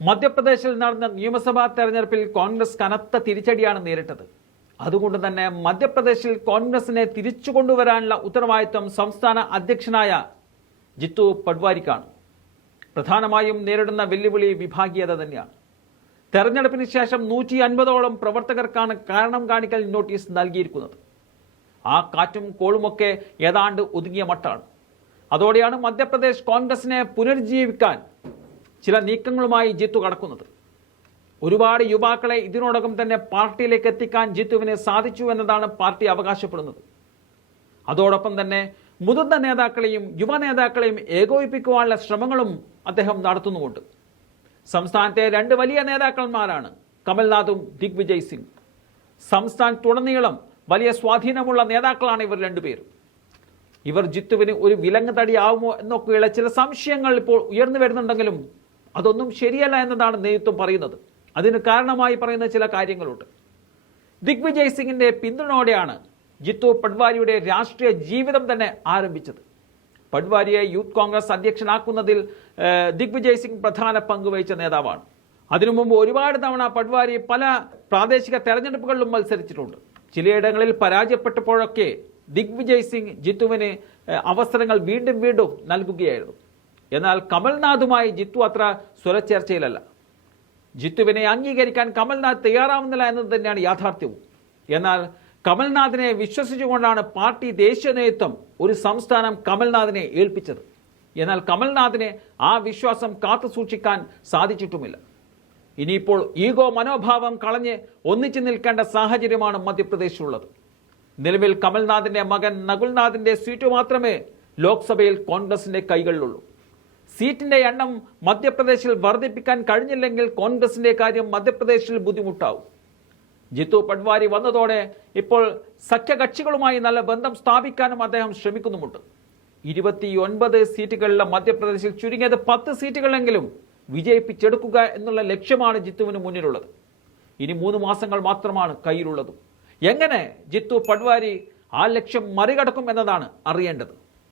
മധ്യപ്രദേശിൽ നടന്ന നിയമസഭാ തെരഞ്ഞെടുപ്പിൽ കോൺഗ്രസ് കനത്ത തിരിച്ചടിയാണ് നേരിട്ടത്. അതുകൊണ്ട് തന്നെ മധ്യപ്രദേശിൽ കോൺഗ്രസിനെ തിരിച്ചു കൊണ്ടുവരാനുള്ള ഉത്തരവാദിത്വം സംസ്ഥാന അധ്യക്ഷനായ ജിത്തു പഡ്വാരിക്കാണ് പ്രധാനമായും നേരിടുന്ന വെല്ലുവിളി വിഭാഗീയത തന്നെയാണ്. തെരഞ്ഞെടുപ്പിന് ശേഷം നൂറ്റി അൻപതോളം പ്രവർത്തകർക്കാണ് കാരണം കാണിക്കൽ നോട്ടീസ് നൽകിയിരിക്കുന്നത്. ആ കാറ്റും കോളുമൊക്കെ ഏതാണ്ട് ഒതുങ്ങിയ മട്ടാണ്. അതോടെയാണ് മധ്യപ്രദേശ് കോൺഗ്രസിനെ പുനരുജ്ജീവിക്കാൻ ചില നീക്കങ്ങളുമായി ജിത്തു കടക്കുന്നത്. ഒരുപാട് യുവാക്കളെ ഇതിനോടകം തന്നെ പാർട്ടിയിലേക്ക് എത്തിക്കാൻ ജിത്തുവിന് സാധിച്ചു എന്നതാണ് പാർട്ടി അവകാശപ്പെടുന്നത്. അതോടൊപ്പം തന്നെ മുതിർന്ന നേതാക്കളെയും യുവ നേതാക്കളെയും ഏകോപിപ്പിക്കുവാനുള്ള ശ്രമങ്ങളും അദ്ദേഹം നടത്തുന്നുമുണ്ട്. സംസ്ഥാനത്തെ രണ്ട് വലിയ നേതാക്കന്മാരാണ് കമൽനാഥും ദിഗ്വിജയ് സിംഗ്. സംസ്ഥാനത്തുടനീളം വലിയ സ്വാധീനമുള്ള നേതാക്കളാണ് ഇവർ രണ്ടുപേരും. ഇവർ ജിത്തുവിന് ഒരു വിലങ്ങ് തടിയാവുമോ എന്നൊക്കെയുള്ള ചില സംശയങ്ങൾ ഇപ്പോൾ ഉയർന്നു വരുന്നുണ്ടെങ്കിലും അതൊന്നും ശരിയല്ല എന്നതാണ് നേതൃത്വം പറയുന്നത്. അതിന് കാരണമായി പറയുന്ന ചില കാര്യങ്ങളുണ്ട്. ദിഗ്വിജയ് സിംഗിന്റെ പിന്തുണയോടെയാണ് ജിത്തു പട്വാരിയുടെ രാഷ്ട്രീയ ജീവിതം തന്നെ ആരംഭിച്ചത്. പട്വാരിയെ യൂത്ത് കോൺഗ്രസ് അധ്യക്ഷനാക്കുന്നതിൽ ദിഗ്വിജയ് സിംഗ് പ്രധാന പങ്കുവഹിച്ച നേതാവാണ്. അതിനു മുമ്പ് ഒരുപാട് തവണ പട്വാരി പല പ്രാദേശിക തെരഞ്ഞെടുപ്പുകളിലും മത്സരിച്ചിട്ടുണ്ട്. ചിലയിടങ്ങളിൽ പരാജയപ്പെട്ടപ്പോഴൊക്കെ ദിഗ്വിജയ് സിംഗ് ജിത്തുവിന് അവസരങ്ങൾ വീണ്ടും വീണ്ടും നൽകുകയായിരുന്നു. എന്നാൽ കമൽനാഥുമായി ജിത്തു അത്ര സ്വരച്ചേർച്ചയിലല്ല. ജിത്തുവിനെ അംഗീകരിക്കാൻ കമൽനാഥ് തയ്യാറാവുന്നില്ല എന്നത് തന്നെയാണ് യാഥാർത്ഥ്യവും. എന്നാൽ കമൽനാഥിനെ വിശ്വസിച്ചുകൊണ്ടാണ് പാർട്ടി ദേശീയ നേതൃത്വം ഒരു സംസ്ഥാനം കമൽനാഥിനെ ഏൽപ്പിച്ചത്. എന്നാൽ കമൽനാഥിനെ ആ വിശ്വാസം കാത്തു സൂക്ഷിക്കാൻ സാധിച്ചിട്ടുമില്ല. ഇനിയിപ്പോൾ ഈഗോ മനോഭാവം കളഞ്ഞ് ഒന്നിച്ചു നിൽക്കേണ്ട സാഹചര്യമാണ് മധ്യപ്രദേശിലുള്ളത്. നിലവിൽ കമൽനാഥിന്റെ മകൻ നകുൽനാഥിന്റെ സീറ്റ് മാത്രമേ ലോക്സഭയിൽ കോൺഗ്രസിന്റെ കൈകളിലുള്ളൂ. സീറ്റിന്റെ എണ്ണം മധ്യപ്രദേശിൽ വർദ്ധിപ്പിക്കാൻ കഴിഞ്ഞില്ലെങ്കിൽ കോൺഗ്രസിന്റെ കാര്യം മധ്യപ്രദേശിൽ ബുദ്ധിമുട്ടാവും. ജിത്തു പട്വാരി വന്നതോടെ ഇപ്പോൾ സഖ്യകക്ഷികളുമായി നല്ല ബന്ധം സ്ഥാപിക്കാനും അദ്ദേഹം ശ്രമിക്കുന്നുമുണ്ട്. ഇരുപത്തിയൊൻപത് സീറ്റുകളിലെ മധ്യപ്രദേശിൽ ചുരുങ്ങിയത് പത്ത് സീറ്റുകളെങ്കിലും വിജയിപ്പിച്ചെടുക്കുക എന്നുള്ള ലക്ഷ്യമാണ് ജിത്തുവിന് മുന്നിലുള്ളത്. ഇനി മൂന്ന് മാസങ്ങൾ മാത്രമാണ് കയ്യിലുള്ളതും. എങ്ങനെ ജിത്തു പട്വാരി ആ ലക്ഷ്യം മറികടക്കും എന്നതാണ് അറിയേണ്ടത്.